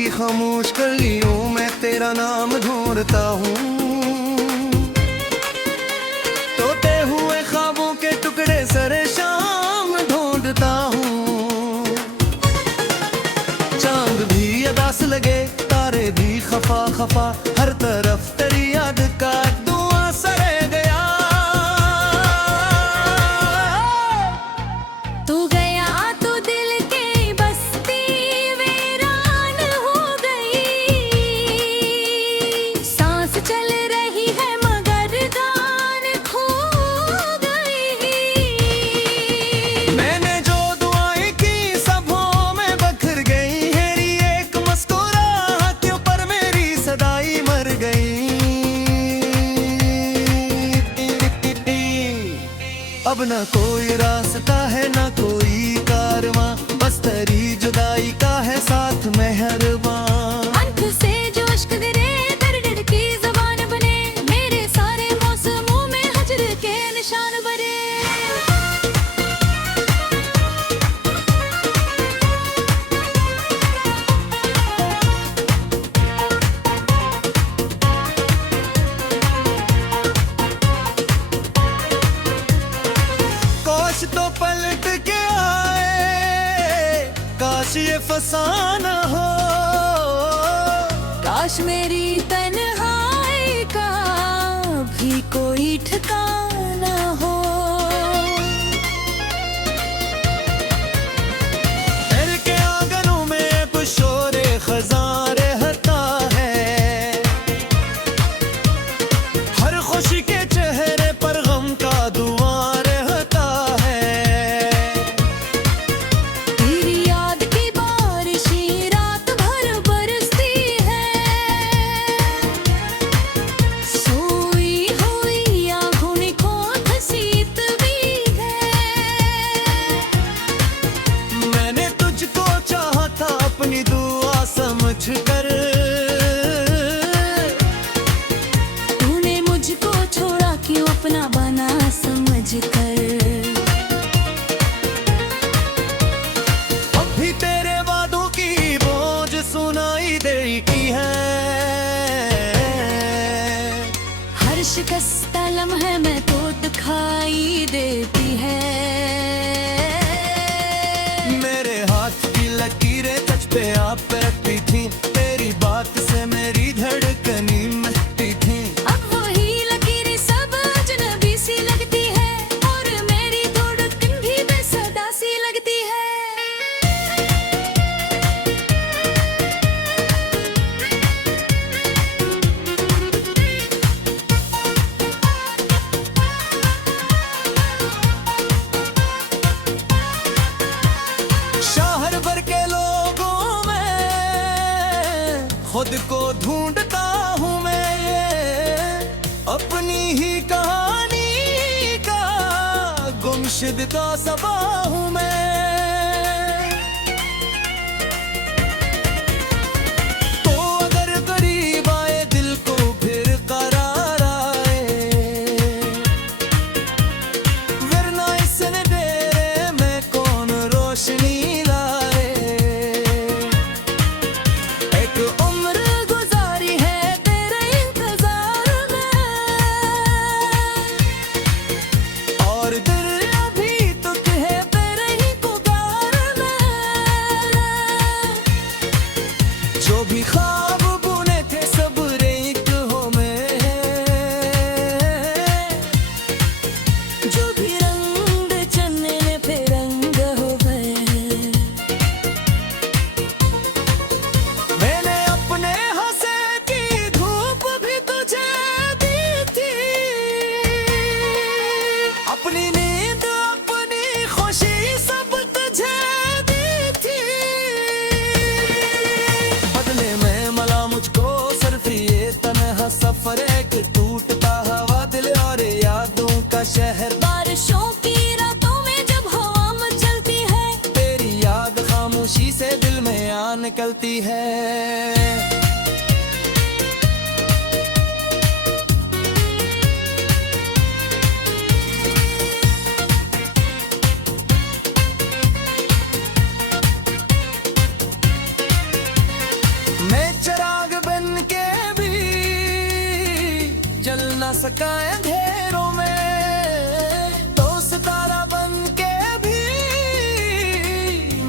की खामोश गलियों में तेरा नाम ढूंढता हूँ। तोते हुए ख्वाबों के टुकड़े सरे शाम ढूंढता हूँ। चांद भी अदास लगे, तारे भी खफा खफा, हर तरफ तेरी याद का धुआं सरे गया। तू गया तो दिल की बस्ती वीरान हो गई। सांस चल रही है मगर जान खो गई। मैंने जो दुआएं की सबों में बखर गई, मेरी एक मुस्कुराहट पर मेरी सदाई मर गई। अब ना कोई रास्ता है ना कोई कारवां, बस तेरी जुदाई का है साथ मेहरबान। आंख से जो इश्क गिरे दर्द की ज़बान बने, मेरे सारे मौसमों में हजर के निशान बने। काश तो पलट के आए, काश ये फसाना हो। काश मेरी तन्हाई का भी कोई ठिकाना हो। दिल के आंगनों में अब शोरे खज़ां रहता है, हर खुशी के चेहरे पर गम का धुआं रहता है। तेरी याद की बारिश ही रात भर बरसती है, सोई हुई आँखों में खो घसीट भी है। मैंने तुझको चाहा था अपनी दुआ समझ कर, तूने मुझको छोड़ा क्यों अपना बना समझ कर। अब भी तेरे वादों की बोझ सुनाई देती है। हर शिकस्ता लम्हे में तो दिखाई देती है। मेरे हाथ की लकीरें तुझ पे आप रखती थी, तेरी बात से मेरी धड़कनी मिटती थी। अब वही लकीरें सब अजनबी सी लगती है, और मेरी धड़कन भी बेसदा सी लगती है। शहर भर के लोगों में खुद को ढूंढता हूँ मैं, ये अपनी ही कहानी का गुमशुदा सबा हूँ मैं। तो अगर करीब आए दिल को फिर करार आए, वरना इस अंधेरे में कौन रोशनी लाए। एक उम्र गुजारी है तेरे इंतजार में, और दिल अभी तक है तेरे ही पुकार में। जो भी ख्वाब बुने थे सब रेत हो में, जो भी रंग चन्ने पे रंग हो गए। मैंने अपने हंसे की धूप भी तुझे दी थी, अपनी नींद अपनी खुशी सब तुझे दी थी। बदले में मला मुझको सिर्फ ये तन्हा सफर, एक टूटता हवा दिल और यादों का शहर। बारिशों की रातों में जब हवा मचलती है, तेरी याद खामोशी से दिल में आ निकलती है। का अंधेरों में, तो सितारा बन के भी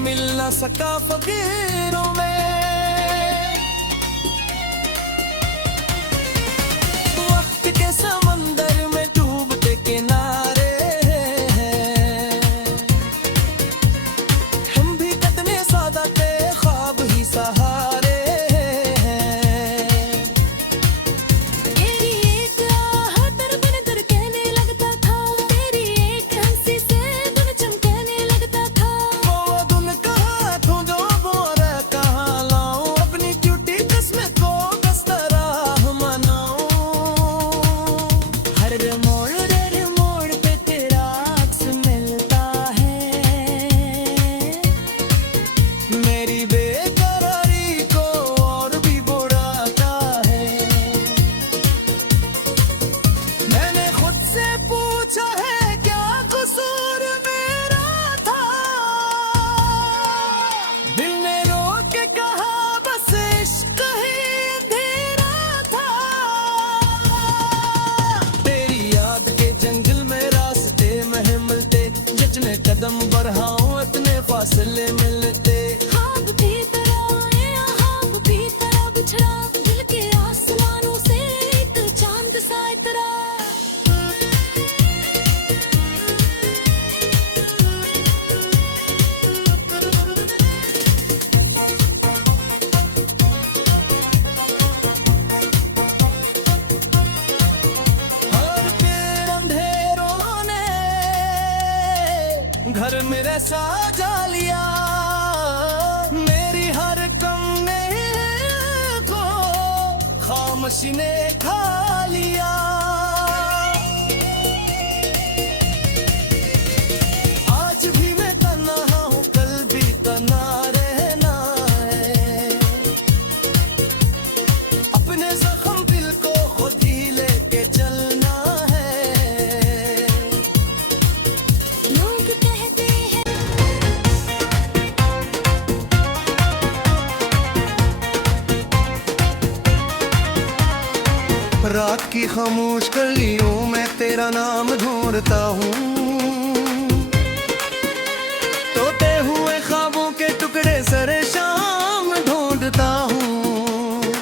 मिल ना सका फकीरों में। वक्त के समंदर में डूबते किनारे हैं, हम भी कितने सादा थे, ख्वाब ही सहारे हैं। तेरी एक आहट दर दर कहने लगता था, तेरी एक हंसी से दुन चमकने लगता था। वो धुन कहाँ तू जो बोल कहाँ लाऊं, अपनी क्यूटी किस्मत को किस तरह मनाऊं। हर मोड़ पे तेरा अक्स मिलता है, मेरी बेकरारी को और भी बढ़ाता है। मैंने खुद से पूछा है क्या कसूर मेरा था, दिल ने रो के कहा बस इश्क ही अंधेरा था। तेरी याद के जंगल में रास्ते में मिलते, जचने कदम बढ़ाऊं इतने फासले मिलते। ख्वाब भी तरह आया, ख्वाब भी तरह बिछड़ा, दिल के आसमानों से एक चांद सा इतरा। और फिर अंधेरों ने घर मेरे सजा लिया, मेरी हर कमरे को खामोशी ने खा लिया। आज भी मैं तन्हा हूँ, कल भी तन्हा रहना है, अपने जख्म दिल को खुद ही लेके चलना है। लोग कहते हैं रात की खामोश गलियों में तेरा नाम ढूंढता हूँ, टूटे हुए ख्वाबों के टुकड़े सरे शाम ढूंढता हूँ।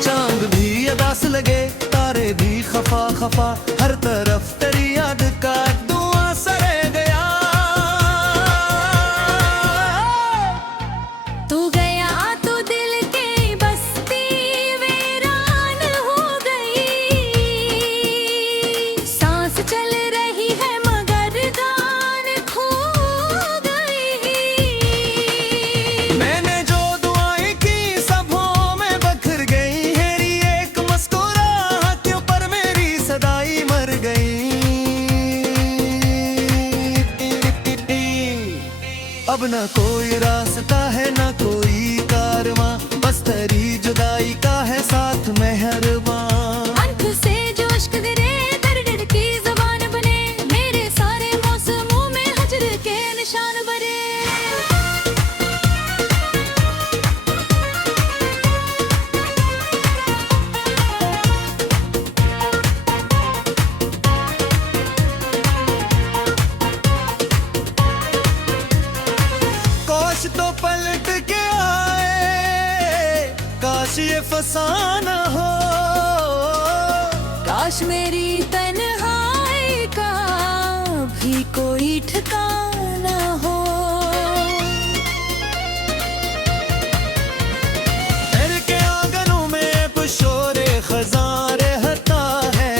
चांद भी अदास लगे, तारे भी खफा खफा, हर तरफ तेरी याद का धुआं सरे गया। तू गया तो दिल के बस्ती वीरान हो गई, सांस चल रही है मगर जान खो गई। मैंने जो दुआएं की सबों में बखर गई, मेरी एक मुस्कुराहट पर मेरी सदाई मर गई। अब न कोई रास्ता है न कोई कारवां, बस तेरी जुदाई का है साथ मेहरबां। आंख से जो इश्क गिरे दर्द की ज़बान बने, मेरे सारे मौसमों में हजर के निशान बने। काश तो पलट के आए, काश ये फसाना हो। काश मेरी तन्हाई का भी कोई ठिकाना हो। घर के आंगनों में अब शोरे खज़ां रहता है,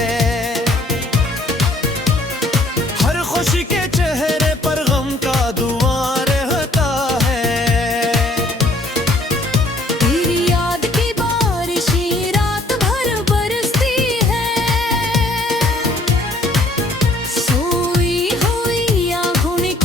हर खुशी के चेहरे पर गम का धुआं रहता है। तेरी याद की बारिश ही रात भर बरसती है, सोई हुई आँखों में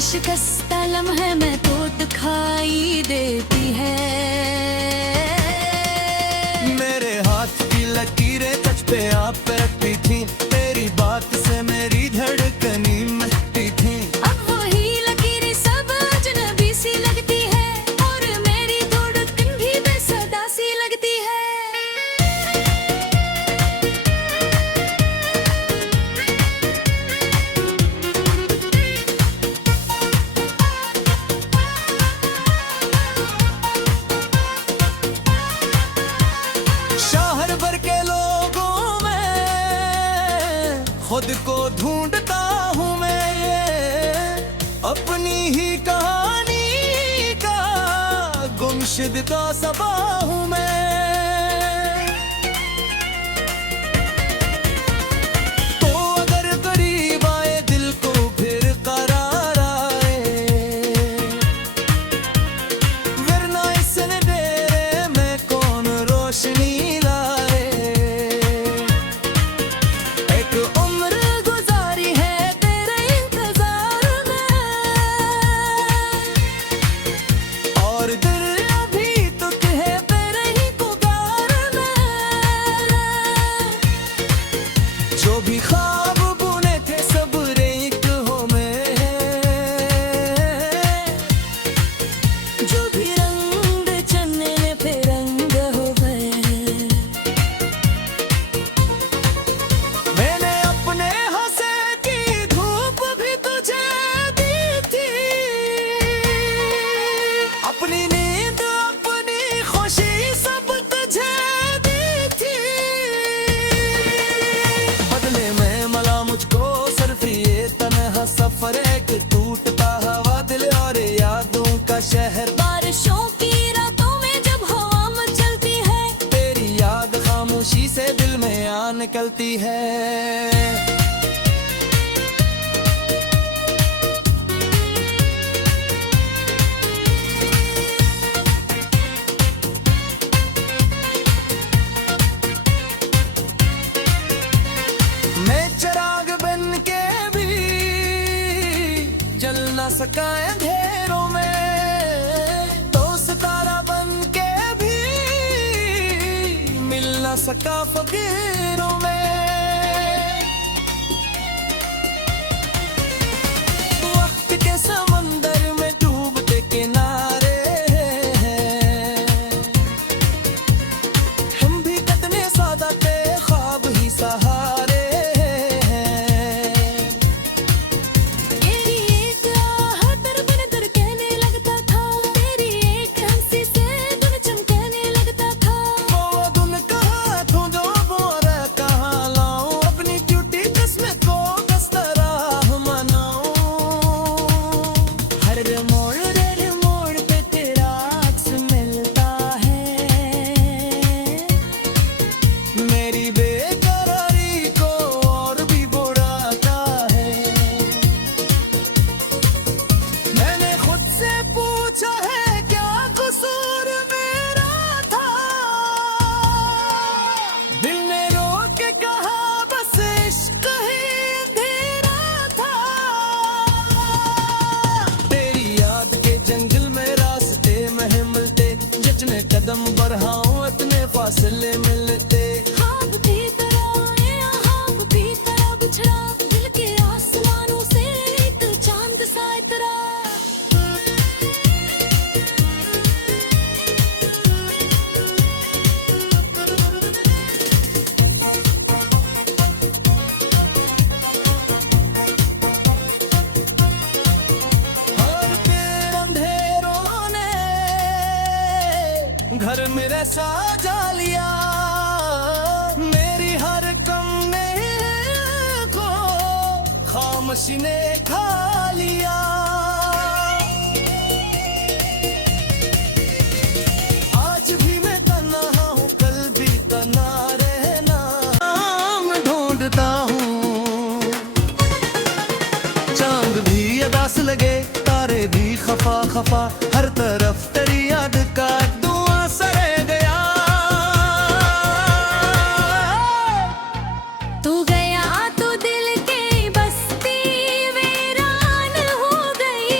शिकस्ता लम्हे में तो दिखाई देती है। मेरे हाथ की लकीरें टच पे आप पे रखती थी, तेरी बात से मेरी धड़कनी मिटती थी। अब वही लकीरें सब अजनबी सी लगती है और मेरी धड़कन भी बेसदा सी लगती है। शहर भर के लोगों में खुद को ढूंढता हूँ मैं, अपनी ही कहानी का गुमशुद का सबा हूँ मैं। तो अगर करीब आए दिल को फिर करार आए, वरना इस अंधेरे में कौन रोशनी लाए। एक उम्र गुजारी है तेरे इंतजार में और दिल अभी तक है तेरे ही पुकार में। जो भी ख्वाब बुने थे सब एक हो में, जो भी रंग चन्ने पे रंग हो गए। मैंने अपने हंसे की धूप भी तुझे दी थी, अपनी नींद अपनी खुशी सब तुझे दी थी। बदले में मला मुझको सिर्फ ये तन्हा सफर, एक टूटता हवा दिल और यादों का शहर। बारिशों की रातों में जब हवा मचलती है, तेरी याद खामोशी से दिल में आ निकलती है। मैं चिराग बन के भी जल न सका अंधेरों में, तो सितारा बन के भी मिल न सका फकीरों में। वक्त के समंदर में डूबते किनारे हैं, हम भी कितने सादा थे ख्वाब ही सहारे हैं। तेरी एक आहट दर दर कहने लगता था, तेरी एक हंसी से दिन चमकने लगता था। वो धुन कहाँ तू जो बोरा कहाँ लाऊं, अपनी टूटी किस्मत को किस तरह मनाऊं। हर मोड़ पे तेरा अक्स मिलता है, मेरी बेकरारी को और भी बुढ़ाता है। मैंने खुद से पूछा है क्या कसूर मेरा था, दिल ने रोक के कहा बस इश्क ही अंधेरा था। तेरी याद के जंगल में रास्ते में मिलते, जचने कदम बढ़ाऊं इतने फासले मिलते। ख्वाब की तरह आया, ख्वाब की तरह बिछड़ा, दिल के आसमानों से एक चांद सा इतरा। और फिर अंधेरों ने घर मेरे सजा लिया, मेरी हर कमरे को खामोशी ने खा लिया। आज भी मैं तन्हा हूँ, कल भी तन्हा रहना। नाम ढूंढता हूँ, चांद भी अदास लगे, तारे भी खफा खफा, हर तरफ तेरी याद का धुआं सरे गया। तू गया तो दिल के बस्ती वीरान हो गई।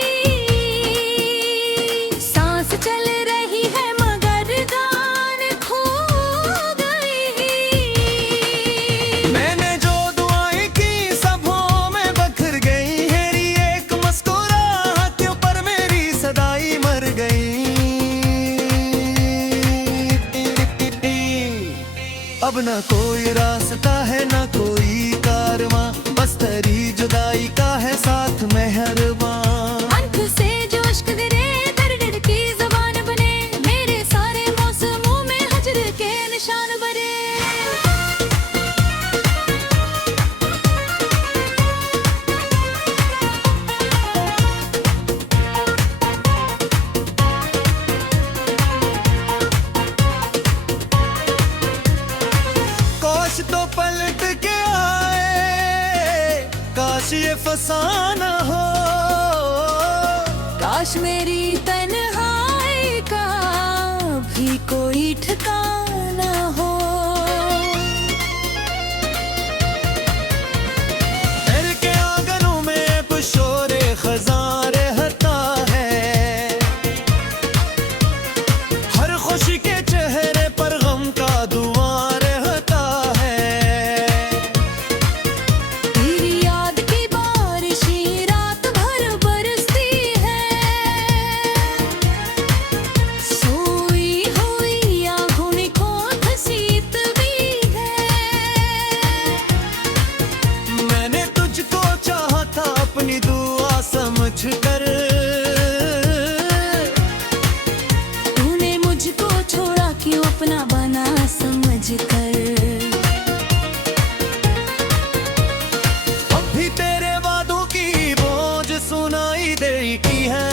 आसान हो। काश मेरी तन्हाई का भी कोई ठिकाना हो। घर के आंगनों में अब शोरे खज़ां रहता है, हर खुशी के चेहरे पर गम का धुआं रहता है। तेरी याद की बारिश ही रात भर बरसती है, सोई हुई आँखों में खो घसीट भी है। मैंने तुझको चाहा था अपनी दुआ समझ कर, तूने मुझको छोड़ा क्यों अपना बना समझ कर। अब भी तेरे वादों की बोझ सुनाई देती है।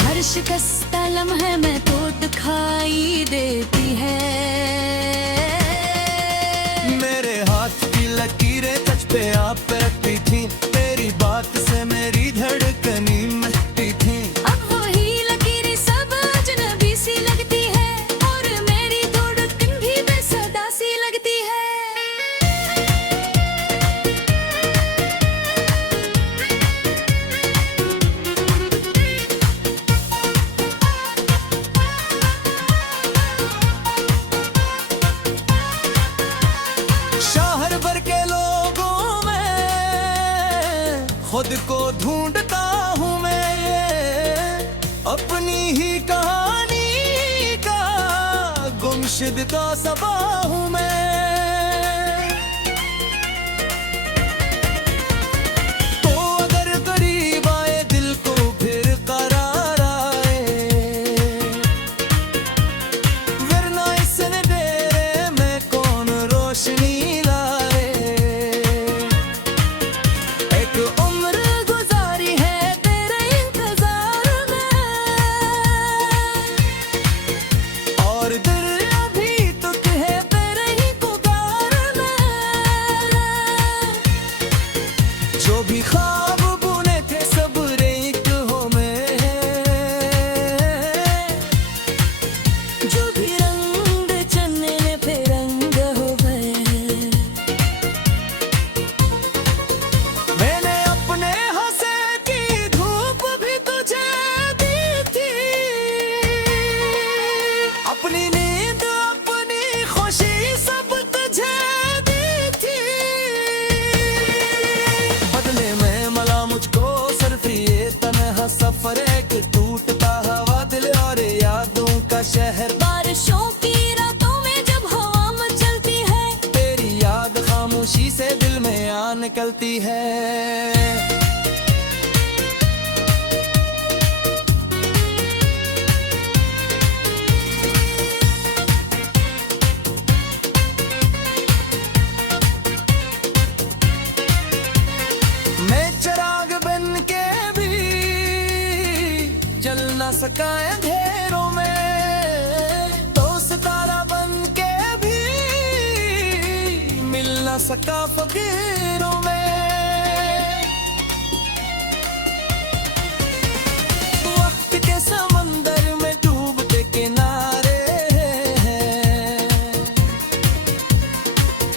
हर शिकस्ता लम्हे में तो दिखाई देती है। मेरे हाथ की लकीरें तुझ पे आप पे रखती थी, तेरी बात से मेरी धड़कनी मिटती थी। अब वही लकीरें सब अजनबी सी लगती है, और मेरी धड़कन भी बेसदा सी लगती है। शहर भर के लोगों में खुद को ढूंढता हूँ मैं, अपनी ही कहानी का गुमशुद का सबा हूँ मैं। तो अगर करीब आए दिल को फिर करार आए, वरना इस अंधेरे में कौन रोशनी लाए। एक उम्र गुजारी है तेरे इंतजार में, और दिल अभी तक है तेरे ही पुकार में। जो भी ख्वाब बुने थे सब रेत हो में, जो भी रंग चन्ने पे रंग हो गए। मैंने अपने हंसे की धूप भी तुझे दी थी, अपनी नींद अपनी खुशी सब तुझे दी थी। बदले में मला मुझको सिर्फ ये तन्हा सफर, एक टूटता हवा दिल और यादों का शहर। बारिशों की रातों में जब हवा मचलती है, तेरी याद खामोशी से दिल में आ निकलती है। मैं चिराग बन के भी जल न सका अंधेरों में, तो सितारा बन के भी मिल न सका फकीरों में। वक्त के समंदर में डूबते किनारे हैं,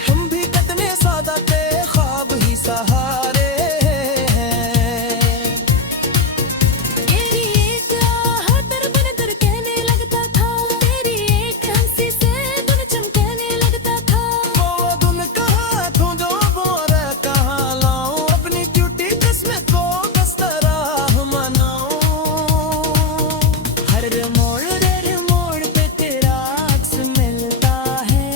हम भी कितने सादा थे ख्वाब ही सहारे हैं। तेरी एक आहट दर दर कहने लगता था, तेरी एक हंसी से दुन चमकने लगता था। वो धुन कहाँ तू जो बोल कहाँ लाऊं, अपनी ट्यूटी किस्मत को किस तरह मनाऊं। हर मोड़ पे तेरा अक्स मिलता है,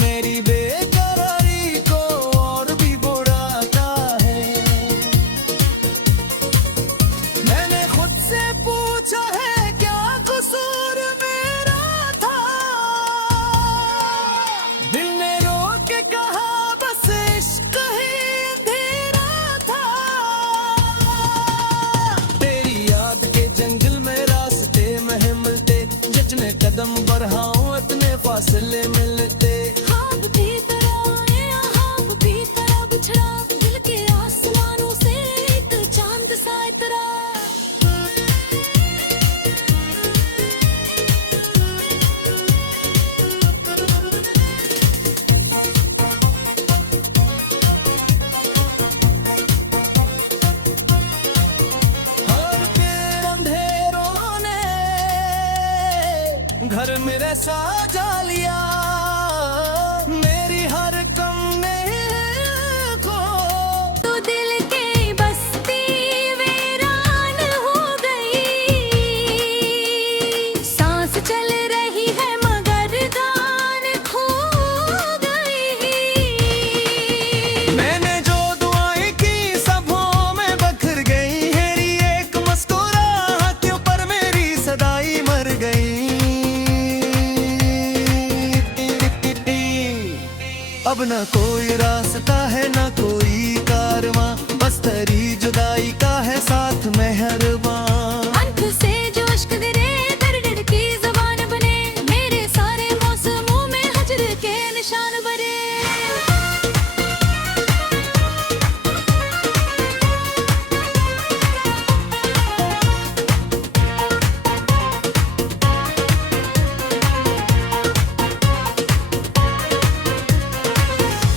मेरी बेकरारी को और भी बढ़ाता है। मैंने खुद से पूछा है क्या कसूर मेरा था, दिल ने रोक के कहा बस इश्क ही अंधेरा था। तेरी याद के जंगल में रास्ते में मिलते, जचने कदम बढ़ाऊं इतने फासले मिलते। ख्वाब भी सजा लिया मेरी हर कमरे को। तू दिल की बस्ती वीरान हो गई, सांस चल रही है मगर जान खो गई। मैंने जो दुआएं की सबों में बखर गई, मेरी एक मुस्कुराहट पर मेरी सदाई मर गई। अब न कोई रास्ता है न कोई कारवां, बस तेरी जुदाई का है साथ मेहरबान। आंख से जो इश्क गिरे दर्द की ज़बान बने, मेरे सारे मौसमों में हजर के निशान बने।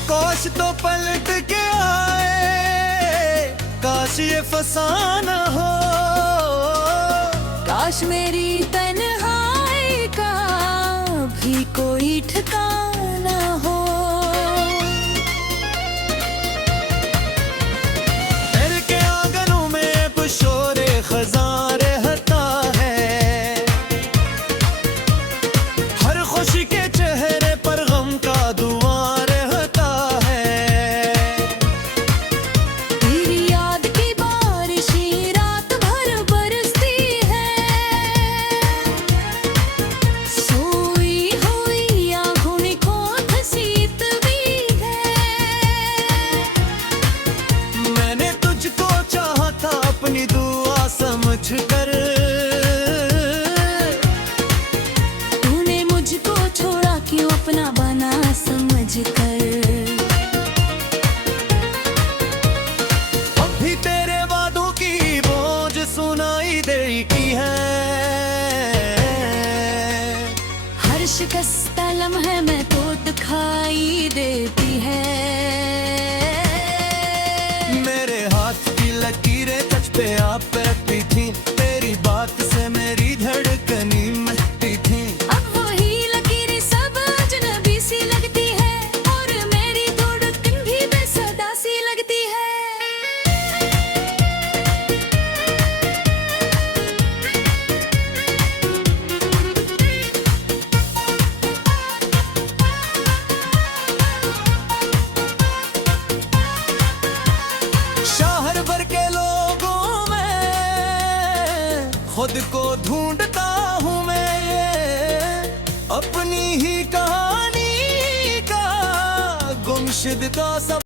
काश तो पलट के आए, काश ये फसाना हो। काश मेरी तन्हाई का भी कोई ठिकाना हो। घर के आंगनों में अब शोरे खज़ां रहता है, हर खुशी के चेहरे पर गम का दुआ रहता है। तेरी याद की बारिश ही रात भर बरसती है, सोई हुई आँखों में खो घसीट भी है। मैंने तुझको चाहा था अपनी दुआ समझ कर, तूने मुझको छोड़ा क्यों अपना बना समझ कर। अब भी तेरे वादों की बोझ सुनाई देती है। हर शिकस्ता लम्हे में तो दिखाई देती है। मेरे हाथ की लकीरें तुझ पे आप रखती थी, तेरी बात से मेरी धड़कनी मिटती थी। अब वही लकीरें सब अजनबी सी लगती है, और मेरी धड़कन भी बेसदा सी लगती है। शहर भर के लोगों में खुद को ढूंढता हूँ मैं, ये अपनी ही कहानी का गुमशुदा सा